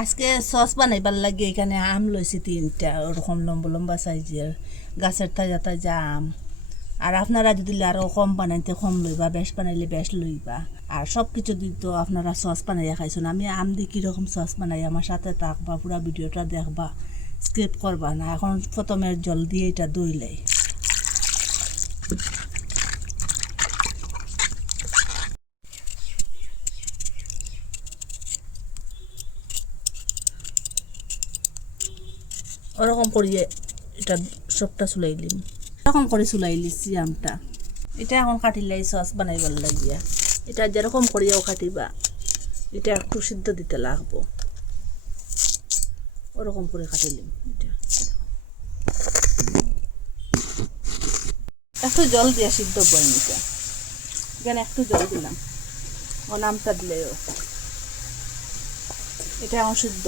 আজকে সস বানাইবার লাগে এখানে আম লইছি 3টা ওরকম লম্বা লম্বা সাইজের গাছের তাজা তাজা আম। আর আপনারা যদি আরও কম বানাইতে কম লইবা, বেশ বানাইলে বেশ লইবা। আর সব কিছু দিই তো আপনারা সস বানাইয়া খাইছেন। আমি আম দিয়ে কীরকম সস বানাই আমার সাথে থাকবা, পুরা ভিডিওটা দেখবা, স্কিপ করবা না। এখন প্রথমে জল দিয়ে এটা দইলাই। ওরকম করিয়ে এটা সবটা চুলাইলিম, এরকম করে চুলাই লিছি আমটা। এটা এখন কাটিলাই সস বানাইবার লাগিয়া। এটা যেরকম করিয়াও কাটিবা, এটা একটু সিদ্ধ দিতে লাগবো। ওরকম করে কাটিলিম। এটা একটু জল দিয়া সিদ্ধ করে নিতে। এখানে একটু জল দিলাম, ও আমটা দিলেও এটা এখন সিদ্ধ।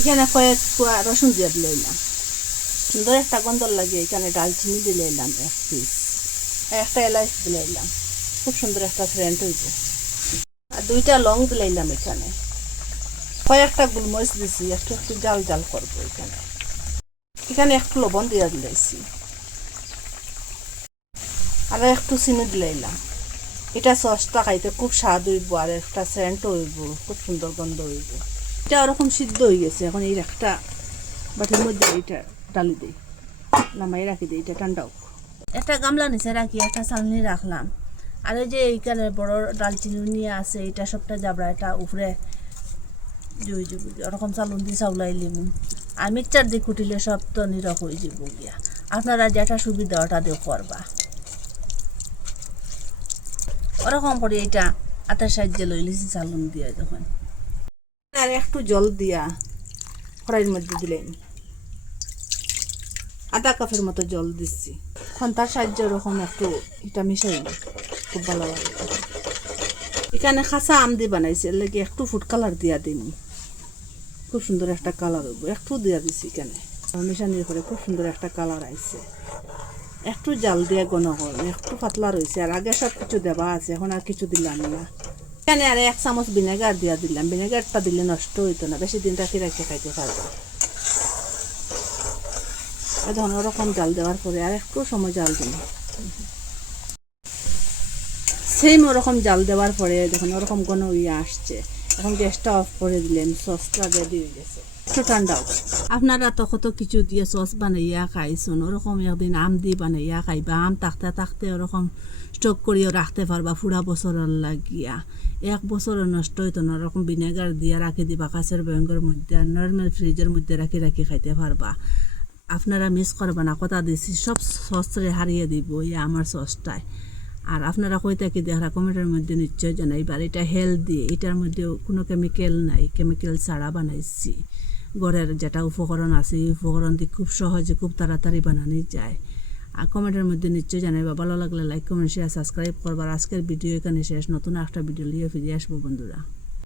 এখানে কয়েক কোয়া রসুন দিয়ে দিলাম, সুন্দর একটা গন্ধ লাগে। এখানে ডালচিনি দিলাম 1 পিস, একটা এলাচ দিলাম, খুব সুন্দর একটা সেন্ট হইব। আর 2টা লং দিলাম। এখানে কয়েকটা গোলমরিচ দিছি, একটু একটু জাল জাল করবো। এখানে একটু লবণ দিয়ে দিলাইছি, আর একটু চিনি দিলাম। এটা সসটা খাইতে খুব স্বাদ হইব, আর একটা সেন্ট হইব, খুব সুন্দর গন্ধ হইব। এটা ওরকম সিদ্ধ হয়ে গেছে। এখন এই একটা বাটির মধ্যে এটা ডালি দিই, নামাই রাখি দিই, এটা ঠান্ডাও। একটা গামলা নিচে রাখি, একটা চালনি রাখলাম। আর ওই যে এইখানে বড় ডালচিনি নিয়ে আছে, এটা সবটা যাবরা, এটা উপরে জুই যাব ওরকম চালন দিয়ে চাউলাই লিম। আর মিক্সচার দিয়ে কুটিলে সব তো নিরক হয়ে যাব গিয়া। আপনারা যেটা সুবিধা ওটা দিয়ে করবা। ওরকম করে এটা আটার সাহায্যে লই লিছি চালন দিয়ে। যখন আর একটু জল দিয়া কড়াইয়ের মধ্যে দিলেন, আধা কাপের মতো জল দিচ্ছি। খন্তার সাহায্যে ওরকম একটু এটা মিশাই খুব ভালোভাবে। এখানে কাঁচা আম দিয়ে বানাইছে, লাগে একটু ফুড কালার দিয়া দিন, খুব সুন্দর একটা কালার হইব। একটু দিয়া দিছি এখানে, মিশানির পরে খুব সুন্দর একটা কালার আইছে। একটু জাল দিয়ে ঘন করুন, একটু পাতলা রয়েছে। আর আগে সব কিছু দেওয়া আছে, এখন আর কিছু দিলাম না। এখানে আর 1 চামচ ভিনেগার দিয়া দিলাম। ভিনেগারটা দিলে নষ্ট হইতো না, বেশি দিন রাখি রাখি খাইতে পারবো। এখন ওরকম জাল দেওয়ার পরে আর একটু সময় জাল দিন। সেম ওরকম জাল দেওয়ার পরে যখন ওরকম ঘন হইয়া আসছে, এখন গ্যাসটা অফ করে দিলেন। সসটা রেডি হয়ে গেছে, একটু ঠান্ডাও। আপনারা তো কত কিছু দিয়ে সস বানাইয়া খাইছেন, ওরকম একদিন আম দিয়ে বানাইয়া খাইবা। আম থাকতে থাকতে ওরকম স্টক করিয়া রাখতে পারবা পুরা বছরের লাগিয়া। 1 বছরও নষ্ট হইতো না। ওরকম ভিনেগার দিয়ে রাখি দিবা কাঁচের বয়ঙ্গের মধ্যে, নর্মাল ফ্রিজের মধ্যে রাখি রাখি খাইতে পারবা। আপনারা মিস করবা না, কথা দিছি সব সসরে হারিয়ে দিব এই আমার সসটায়। আর আপনারা কইতা কি দেখা কমেন্টের মধ্যে নিশ্চয় জানাইবার। এটা হেলদি, এটার মধ্যে কোনো কেমিক্যাল নাই, কেমিক্যাল ছাড়া বানাইছি। ঘরের যেটা উপকরণ আছে, এই উপকরণ দিয়ে খুব সহজে খুব তাড়াতাড়ি বানানো যায়। আর কমেন্টের মধ্যে নিশ্চয় জানাইবা। ভালো লাগলে লাইক কমেন্ট শেয়ার সাবস্ক্রাইব করবার। আজকের ভিডিও এখানে শেষ। নতুন একটা ভিডিও নিয়ে ফিরে আসবো বন্ধুরা।